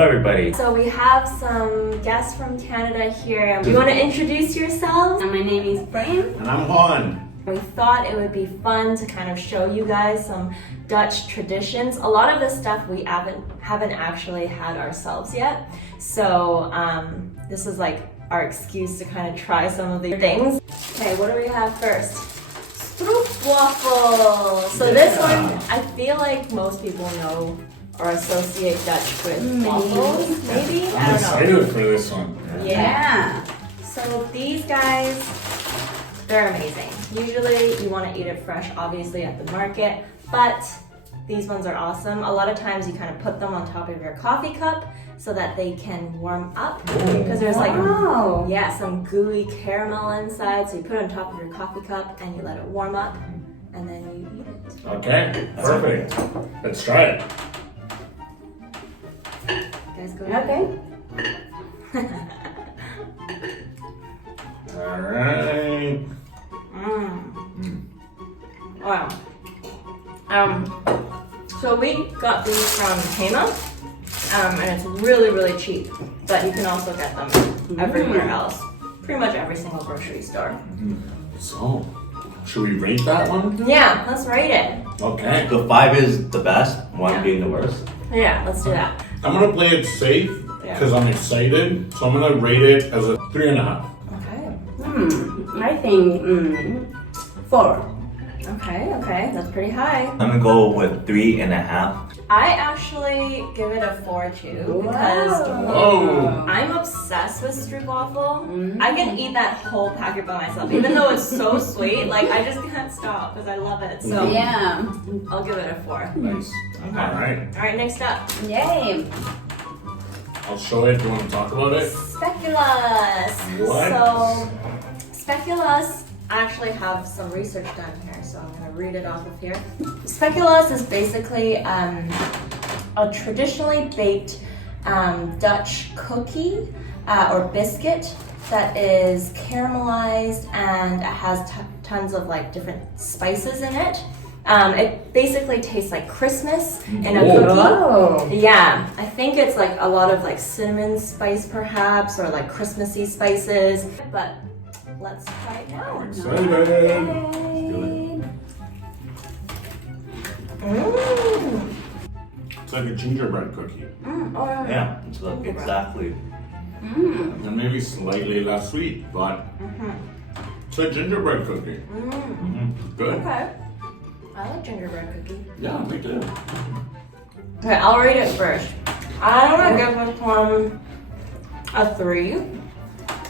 everybody. So we have some guests from Canada here. Do you want to introduce yourselves? My name is Brian. And I'm Juan. We thought it would be fun to kind of show you guys some Dutch traditions. A lot of this stuff we haven't actually had ourselves yet. So this is like our excuse to kind of try some of the things. Okay, what do we have first? Stroopwafel. So this one, I feel like most people know or associate Dutch with waffles, maybe? I I'm don't excited know. for this one. Yeah. So these guys, they're amazing. Usually you want to eat it fresh, obviously, at the market, but these ones are awesome. A lot of times you kind of put them on top of your coffee cup so that they can warm up, because there's like, some gooey caramel inside. So you put it on top of your coffee cup and you let it warm up, and then you eat it. Okay, perfect. Let's try it. You guys go ahead. Okay. All right. Wow. So we got these from Hema, and it's really, really cheap. But you can also get them everywhere else. Pretty much every single grocery store. So, should we rate that one? Yeah, let's rate it. Okay. The 5 is the best, 1 being the worst. Yeah, let's do that. I'm gonna play it safe because I'm excited. So I'm gonna rate it as a 3.5. Okay. I think 4. Okay, that's pretty high. I'm gonna go with 3.5. I actually give it a 4 too, because Whoa. I'm obsessed with Stroopwafel. I can eat that whole packet by myself, even though it's so sweet. Like, I just can't stop because I love it. So Yeah. I'll give it a 4. Nice. All right. All right, next up, Yay. I'll show it. Do you want to talk about it? Speculaas. What? So Speculaas, I actually have some research done here, so I'm gonna read it off of here. Speculaas is basically a traditionally baked Dutch cookie or biscuit that is caramelized, and it has tons of like different spices in it. It basically tastes like Christmas in a cookie. Oh. Yeah, I think it's like a lot of like cinnamon spice perhaps, or like Christmassy spices, but let's try it now. Excited. It's like a gingerbread cookie. Oh, Yeah, it's like exactly. And maybe slightly less sweet, but it's a gingerbread cookie. Good. Okay. I like gingerbread cookie. Yeah, me too. Okay, I'll rate it first. I'm gonna give this one a 3,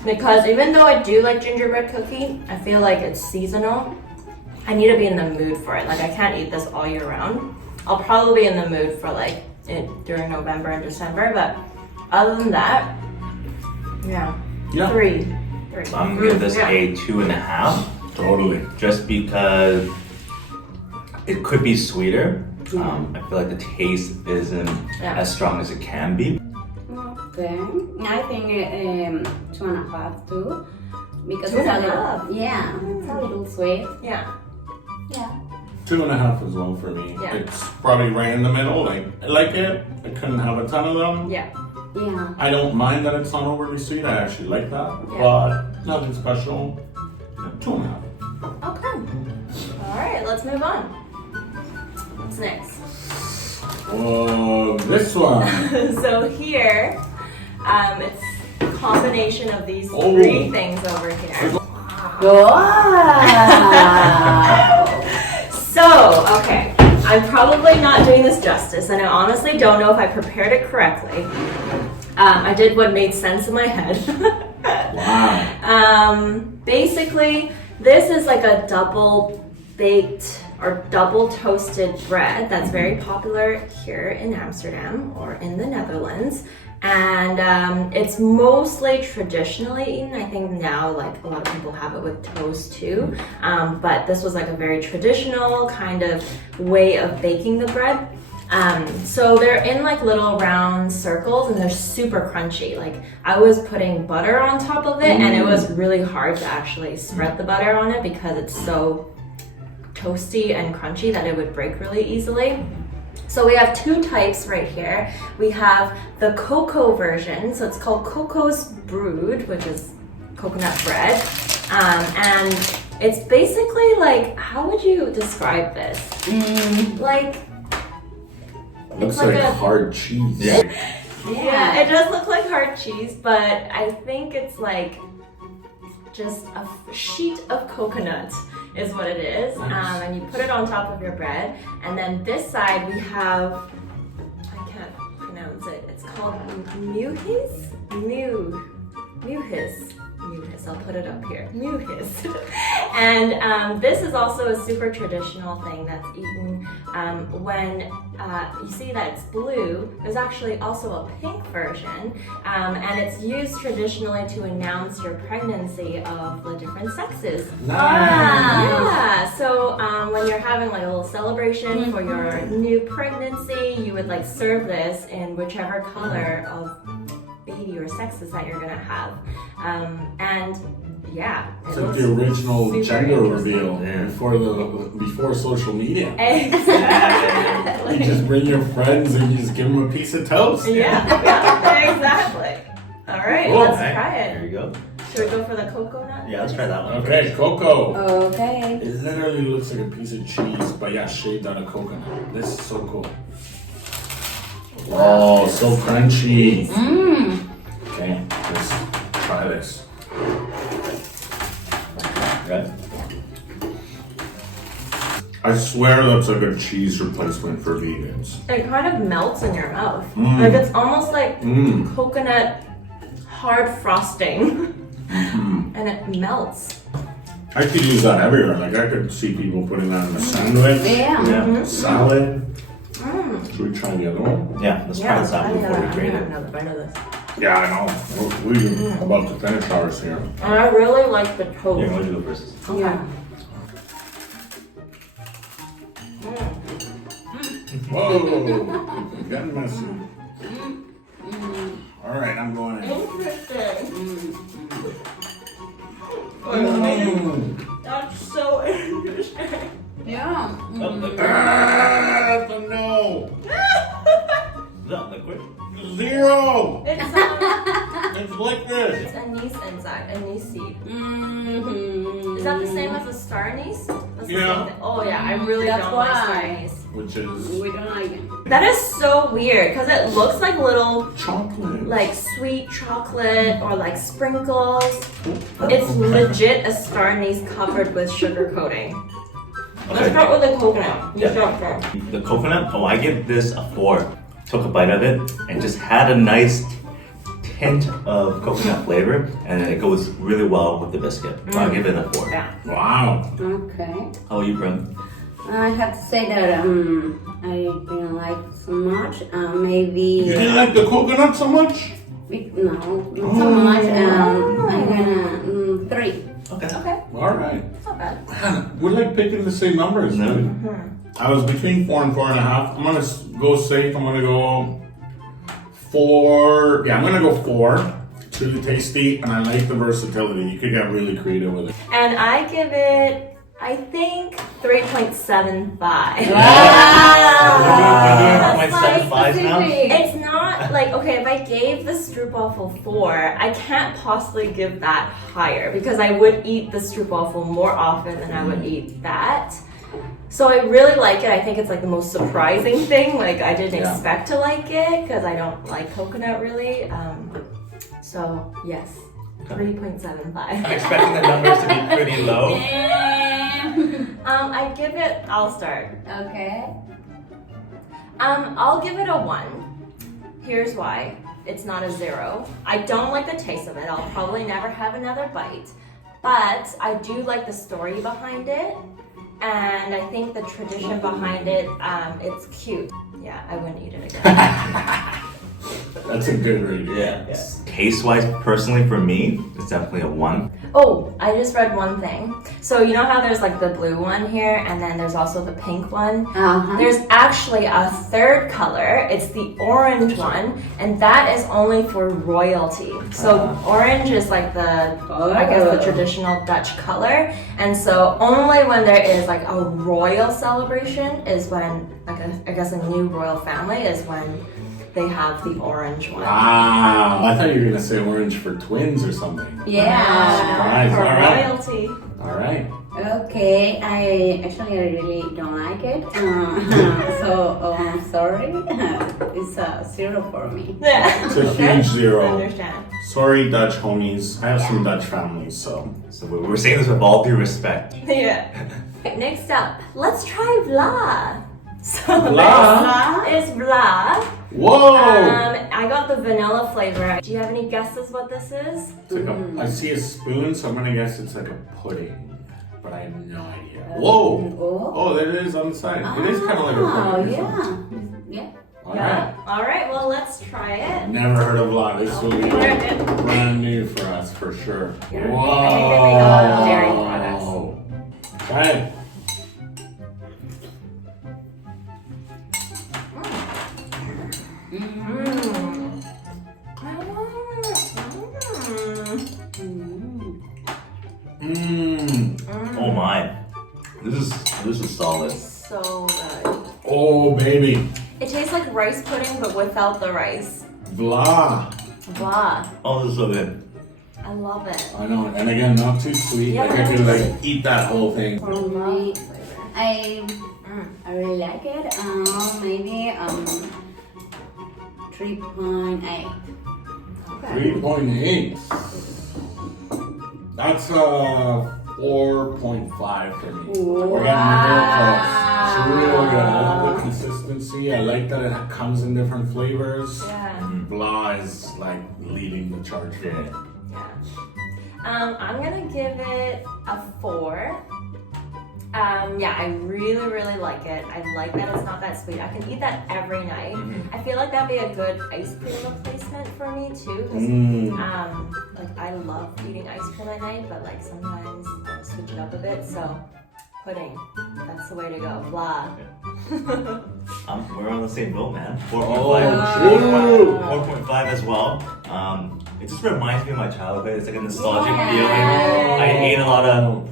because even though I do like gingerbread cookie, I feel like it's seasonal. I need to be in the mood for it. Like, I can't eat this all year round. I'll probably be in the mood for like during November and December, but other than that, yeah. 3. I'm gonna give this a 2.5. Totally. Just because it could be sweeter. I feel like the taste isn't as strong as it can be. Okay. I think 2.5 too. Because 2.5? Yeah, it's a little sweet. Yeah. 2.5 as well for me. Yeah. It's probably right in the middle. Like, I like it. I couldn't have a ton of them. Yeah. Yeah. I don't mind that it's not overly sweet. I actually like that. Yeah. But nothing special. 2.5. Okay. All right, let's move on. What's next? Oh, this one. So here, it's a combination of these 3 things over here. Wow. So, okay, I'm probably not doing this justice, and I honestly don't know if I prepared it correctly. I did what made sense in my head. Wow. Basically, this is like a double baked or double toasted bread that's very popular here in Amsterdam or in the Netherlands. And it's mostly traditionally eaten. I think now like a lot of people have it with toast too. But this was like a very traditional kind of way of baking the bread. So they're in like little round circles and they're super crunchy. Like, I was putting butter on top of it and it was really hard to actually spread the butter on it because it's so toasty and crunchy that it would break really easily. So we have two types right here. We have the cocoa version, so it's called Kokosbrood, which is coconut bread. And it's basically like, how would you describe this? Like, Looks like like a- hard cheese. yeah, it does look like hard cheese, but I think it's like just a sheet of coconut is what it is. Nice. And you put it on top of your bread. And then this side we have, I can't pronounce it, it's called muhis? Muhis. I'll put it up here. Muhis. And this is also a super traditional thing that's eaten when you see that it's blue. There's actually also a pink version, and it's used traditionally to announce your pregnancy of the different sexes. Yeah. So when you're having like a little celebration for your new pregnancy, you would like serve this in whichever color of baby or sexes that you're gonna have. And yeah, It's like the original super gender interesting. reveal before social media. Exactly. You just bring your friends and you just give them a piece of toast. Yeah, exactly. All right, Cool. let's Alright, try There it. you go. Should we go for the coconut? Yeah, let's try that one. Okay, cocoa. Okay. It literally looks like a piece of cheese, but yeah, shaved on a coconut. This is so cool. Oh, so crunchy. Okay, let's try this. Right? I swear that's like a cheese replacement for vegans. It kind of melts in your mouth. Mm. Like it's almost like Mmm. coconut hard frosting. And it melts. I could use that everywhere. Like I could see people putting that in a sandwich, Yeah. salad. Should we try the other one? Yeah, let's try this out before we grade it. another bite of this. Yeah, I know. We're about to finish ours here. And I really like the toast. Yeah, why don't you go first? Yeah. Whoa, getting messy. All right, I'm going in. Interesting. That's so interesting. Yeah. Ah, that's a no. Is that liquid? Zero. It's It's like this. anise inside, anise seed. Mm-hmm. Is that the same as a star anise? That's the Yeah. same thing. Oh yeah, I really That's don't like star why. anise. Which is We don't like it. That is so weird because it looks like little chocolate. like sweet chocolate or like sprinkles. It's legit a star anise covered with sugar coating. Let's Okay. start with the coconut. You Yeah. start first. The coconut, I give this a 4. Took a bite of it and just had a nice hint of coconut flavor, and it goes really well with the biscuit. So I'll give it a 4. Yeah. Wow. Okay. How are you, Brim? I have to say that I didn't like so much. Maybe You didn't like the coconut so much? no, not so much. I'm gonna 3. Okay. Okay. All right. It's not bad. Man, we're like picking the same numbers. No. dude. I was between 4 and 4.5. I'm gonna go safe. I'm gonna go 4. Yeah, I'm gonna go 4. It's really tasty, and I like the versatility. You could get really creative with it. And I give it, I think, 3.75. That's like 5 now? It's not like, okay, if I gave the Stroopwafel 4, I can't possibly give that higher because I would eat the Stroopwafel more often than I would eat that. So I really like it. I think it's like the most surprising thing. Like I didn't Yeah. expect to like it because I don't like coconut really. So yes, 3.75. I'm expecting the numbers to be pretty low. I give it, I'll start. Okay. I'll give it a 1. Here's why. It's not a 0. I don't like the taste of it. I'll probably never have another bite. But I do like the story behind it. And I think the tradition behind it, it's cute. Yeah, I wouldn't eat it again. That's a good rating. Yeah. Taste-wise, personally for me, it's definitely a 1. Oh, I just read one thing. So you know how there's like the blue one here, and then there's also the pink one? There's actually a third color. It's the orange one, and that is only for royalty. So orange is like the, I guess the traditional Dutch color. And so only when there is like a royal celebration is when, like I guess a new royal family is when they have the orange one. Wow, I thought you were gonna say orange for twins or something. Surprise. For All right. royalty. All right. Okay, I really don't like it. So I'm sorry. It's a 0 for me. Yeah. It's a huge 0. Understand. Sorry, Dutch homies. I have some Dutch families, so. So we're saying this with all due respect. Yeah. Next up, let's try vla. So Vla? this is vla. Whoa! I got the vanilla flavor. Do you have any guesses what this is? It's like I see a spoon, so I'm gonna guess it's like a pudding. But I have no idea. Whoa! Oh, there it is on the side. It is kind of like a pudding. Yeah. All right. All right, well, let's try it. Never heard of vla. This will be brand new for us for sure. Yeah. Whoa! I think they make a lot of dairy products. Try it. Oh my. This is solid. So good. Oh, baby. It tastes like rice pudding, but without the rice. Vla. Blah. Oh, this is so good. I love it. I know. And again, not too sweet. Yeah, Like I could like eat that whole thing. For me, I really like it. Maybe 3.8. 3.8. That's 4.5 for me. We're getting real close. It's real good. I love the consistency. I like that it comes in different flavors. Yeah. Blah is like leading the charge for me. Yeah. I'm gonna give it a 4. Yeah, I really like it. I like that it's not that sweet. I can eat that every night. I feel like that'd be a good ice cream replacement for me too. 'Cause, like I love eating ice cream at night, but like sometimes I switch it up a bit. So pudding, that's the way to go. Blah. We're on the same boat, man. 4.5 as well. It just reminds me of my childhood. It's like a nostalgic feeling. I ate a lot of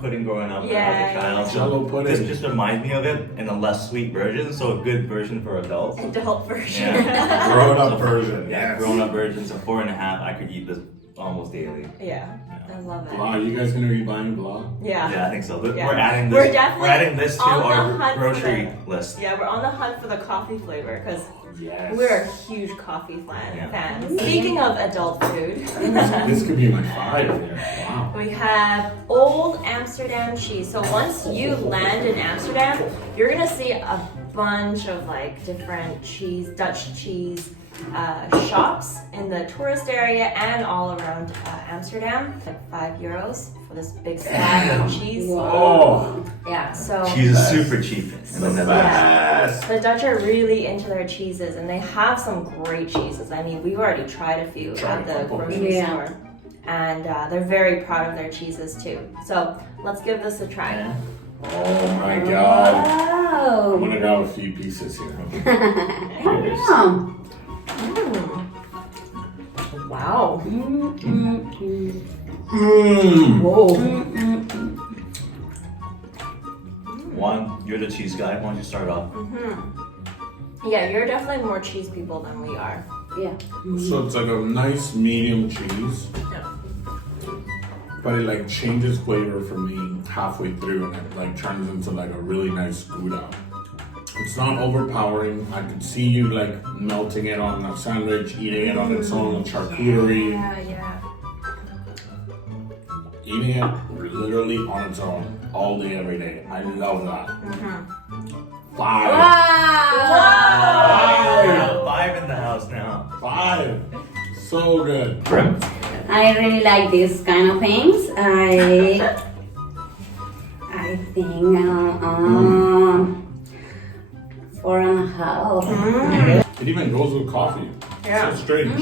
pudding growing up when I was a child. Jello pudding. This just reminds me of it in a less sweet version, so a good version for adults. Adult version. Yeah. Grown up version. Yeah, grown up version. So 4.5, I could eat this almost daily. Yeah, I love it. Blah, you guys gonna be buying blah? Yeah. Yeah, I think so. Yeah. We're adding We're this. definitely We're adding this to on the our hunt for grocery it. list. Yeah, we're on the hunt for the coffee flavor because Yes. we're huge coffee fans. Speaking of adult food, This could be my 5 here. Wow. we have Old Amsterdam Cheese. So once you land in Amsterdam, you're gonna see a bunch of like different Dutch cheese shops in the tourist area and all around Amsterdam. Like €5 for this big slab of cheese. Oh, Yeah, so Cheese is super cheap in the Netherlands. the Dutch are really into their cheeses, and they have some great cheeses. I mean, we've already tried a few at the grocery store, and they're very proud of their cheeses too. So let's give this a try. oh my God. Wow. I'm gonna grab a few pieces here. Wow. Whoa. One, you're the cheese guy. Why don't you start off? Yeah, you're definitely more cheese people than we are. Yeah. So it's like a nice medium cheese, but it like changes flavor for me halfway through, and it like turns into like a really nice Gouda. It's not overpowering. I could see you like melting it on a sandwich, eating it on its own, charcuterie, Yeah. eating it literally on its own all day, every day. I love that. 5. Wow. 5 in the house now. 5. So good. I really like these kind of things. I think 4.5. It even goes with coffee. Yeah. Yeah. So strange.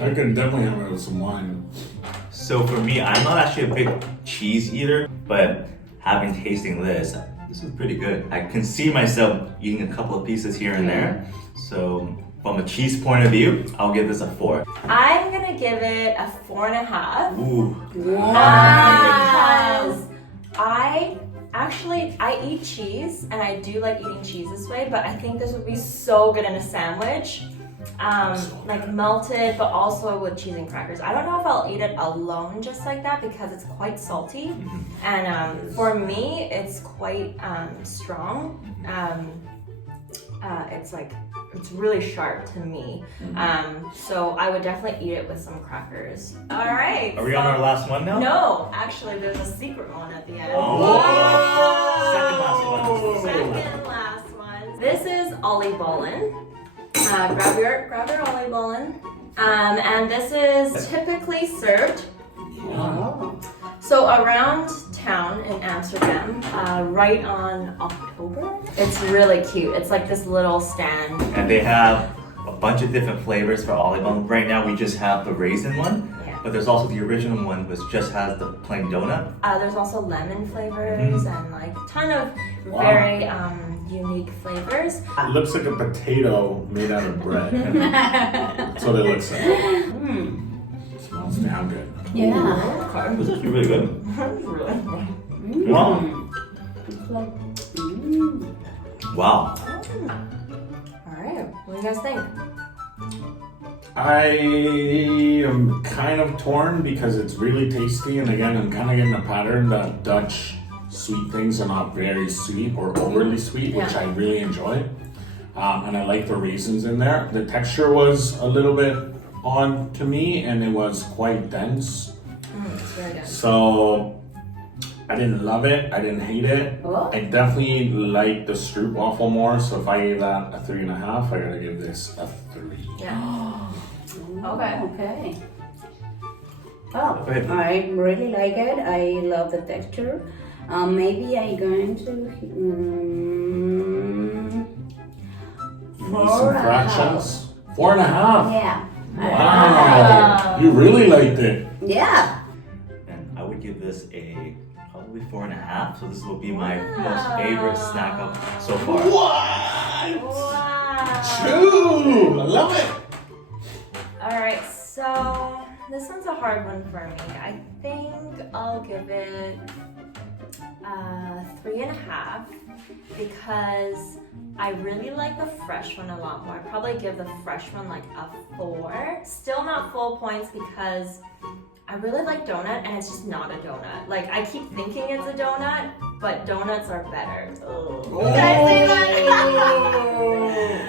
I can definitely have it with some wine. So for me, I'm not actually a big cheese eater, but tasting this is pretty good. I can see myself eating a couple of pieces here and there. So from a cheese point of view, I'll give this a 4. I'm gonna give it a 4.5. Ooh. Because I eat cheese and I do like eating cheese this way, but I think this would be so good in a sandwich. Like melted, but also with cheese and crackers. I don't know if I'll eat it alone just like that because it's quite salty. And for me, it's quite strong. It's really sharp to me. So I would definitely eat it with some crackers. All right. Are we on our last one now? No, actually, there's a secret one at the end. Oh. Second last one. Second last one. This is oliebollen. Grab your oliebollen. And this is typically served. Oh. So around town in Amsterdam, right on October, it's really cute. It's like this little stand. And they have a bunch of different flavors for oliebollen. Right now we just have the raisin one, but there's also the original one which just has the plain donut. There's also lemon flavors and like a ton of very unique flavors. It looks like a potato made out of bread. That's what it looks like. It smells damn good. Yeah. This is really good. Wow. It's like, All Wow. right, what do you guys think? I am kind of torn because it's really tasty, and again, I'm kind of getting a pattern that Dutch sweet things are not very sweet or overly sweet, which I really enjoy. And I like the raisins in there. The texture was a little bit odd to me, and it was quite dense. It's very good. So I didn't love it. I didn't hate it. Oh. I definitely like the Stroopwafel more. So if I gave that a 3.5, I gotta give this a 3. Yeah. Okay. Okay. Oh, Go ahead. I really like it. I love the texture. Maybe I'm going to Maybe some fractions. 4.5. Yeah. Wow. You really liked it. Yeah. And I would give this a probably 4.5. So this will be my most favorite snack of so far. What? Wow. True. I love it. All right, so this one's a hard one for me. I think I'll give it 3.5 because I really like the fresh one a lot more. I'd probably give the fresh one like a 4. Still not full points because I really like donut and it's just not a donut. Like I keep thinking it's a donut, but donuts are better. Ugh. Oh. Did I say that?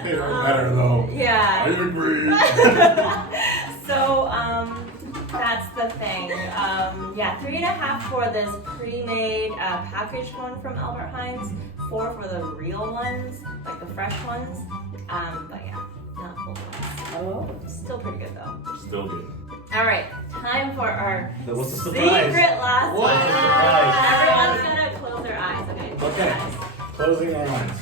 They are better though. I Yeah. agree. So that's the thing. 3.5 for this pre-made packaged one from Albert Heijn's. 4 for the real ones, like the fresh ones. But yeah, not full ones. Oh. Still pretty good though. Still good. All right, time for our What's the surprise? secret last What's one. the surprise? Everyone's gonna close their eyes. Okay. Close your Okay. eyes. Closing our eyes.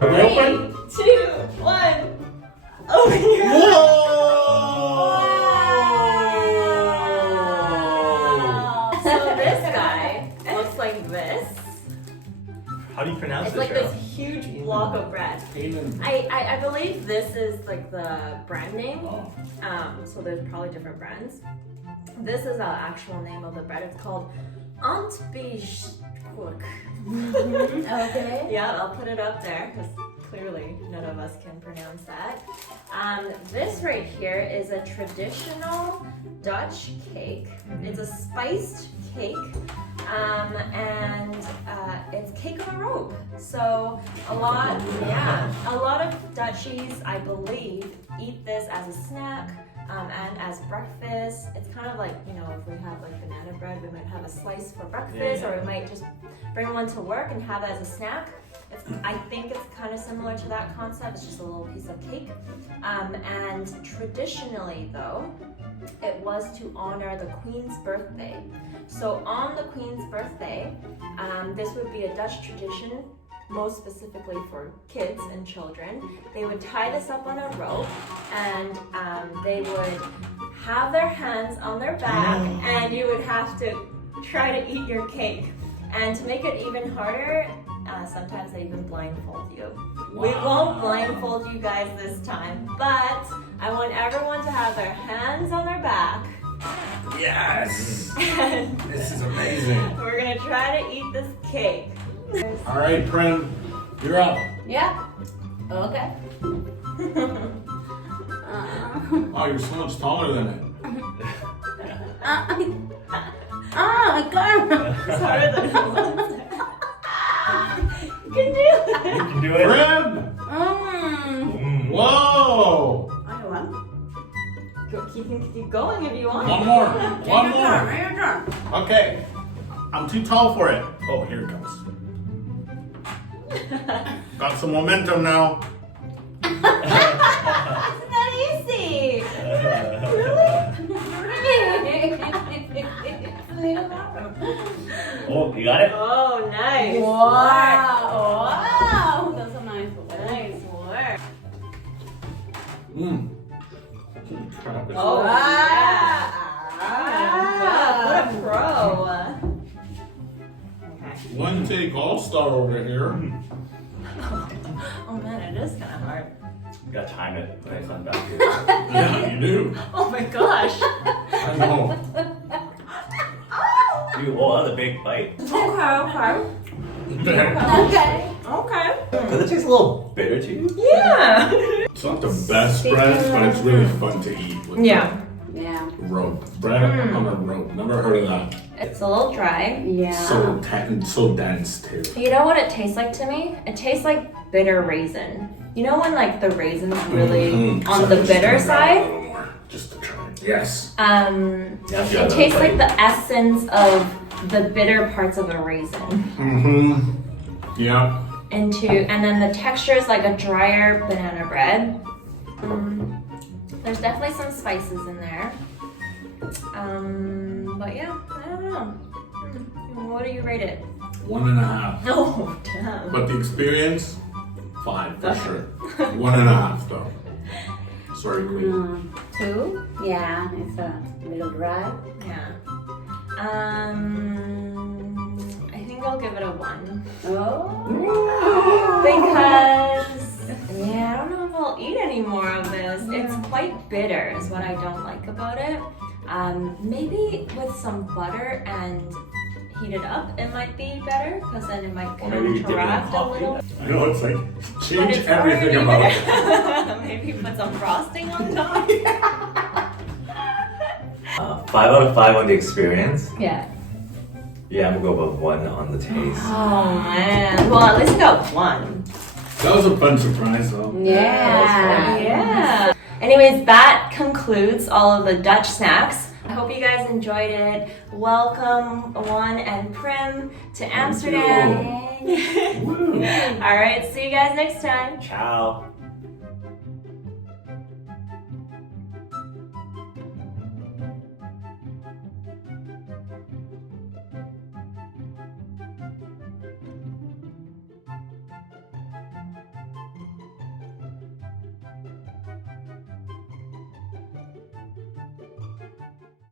3, 2, 1. Open your eyes. Whoa! So this guy looks like this. How do you pronounce It's it, like Cheryl? this huge block of bread. I believe this is like the brand name. Oh. So there's probably different brands. This is the actual name of the bread. It's called Antbischkoek. Okay. Yeah, I'll put it up there because clearly none of us can pronounce that. This right here is a traditional Dutch cake. It's a spiced cake. And it's cake on a rope. So a lot of Dutchies, I believe, eat this as a snack and as breakfast. It's kind of like, you know, if we have like banana bread, we might have a slice for breakfast, or we might just bring one to work and have it as a snack. I think it's kind of similar to that concept. It's just a little piece of cake. And traditionally, though, it was to honor the Queen's birthday. So on the Queen's birthday, this would be a Dutch tradition most specifically for kids and children. They would tie this up on a rope, and they would have their hands on their back, and you would have to try to eat your cake. And to make it even harder, sometimes they even blindfold you. We won't blindfold you guys this time, but I want everyone to have their hands on their back. Yes! And This is amazing. we're gonna try to eat this cake. All right, Prim, you're up. Yeah. Okay. Oh, you're so much taller than it. I can't. It's harder than it looks. You can do it. You can do it. Prim! Whoa! I want. Keep going if you want. One more. One more. Your turn. Okay. I'm too tall for it. Oh, here it comes. Got some momentum now. It's not easy. Oh, you got it? Oh, nice. Wow. That's a nice one. Nice work. Mmm. Holy crap. It's Oh, yeah. What a pro. Okay. One take all-star over here. Oh man, it is kind of hard. You gotta time it when I come back here. Yeah, you do. Oh my gosh. I know. You oh, that's a big bite. Okay. Okay. Does it taste a little bitter to you? Yeah. It's not the best bread, but it's really fun to eat with Yeah. Yeah. rope. Bread on a rope. Never heard of that. It's a little dry. Yeah. So dense too. You know what it tastes like to me? It tastes like bitter raisin. You know when like the raisin's really Mhm. on So the just bitter gonna grab a side? little more, just to try it. Yes. Yeah, It tastes like the essence of the bitter parts of a raisin Mm-hmm. Yeah. and then the texture is like a drier banana bread. There's definitely some spices in there. But yeah, I don't know. What do you rate it? 1.5. Oh, damn. But the experience, 5 for sure. 1.5 though. Sorry, Queen. 2? Yeah, it's a little dry. Yeah. I think I'll give it a 1. Oh. Because, yeah, I don't know if I'll eat any more of this. It's quite bitter is what I don't like about it. Maybe with some butter and heat it up, it might be better because then it might Or maybe you dip it in counteract a coffee. little. I know, it's like, But change it's everything already about it. bitter. Maybe put some frosting on top. 5 out of 5 on the experience. Yeah. Yeah, I'm gonna go above 1 on the taste. Oh man. Well, at least I got 1. That was a fun surprise though. Yeah. Yeah. Anyways, that concludes all of the Dutch snacks. I hope you guys enjoyed it. Welcome, Juan and Prim, to Amsterdam. Woo. All right, see you guys next time. Ciao.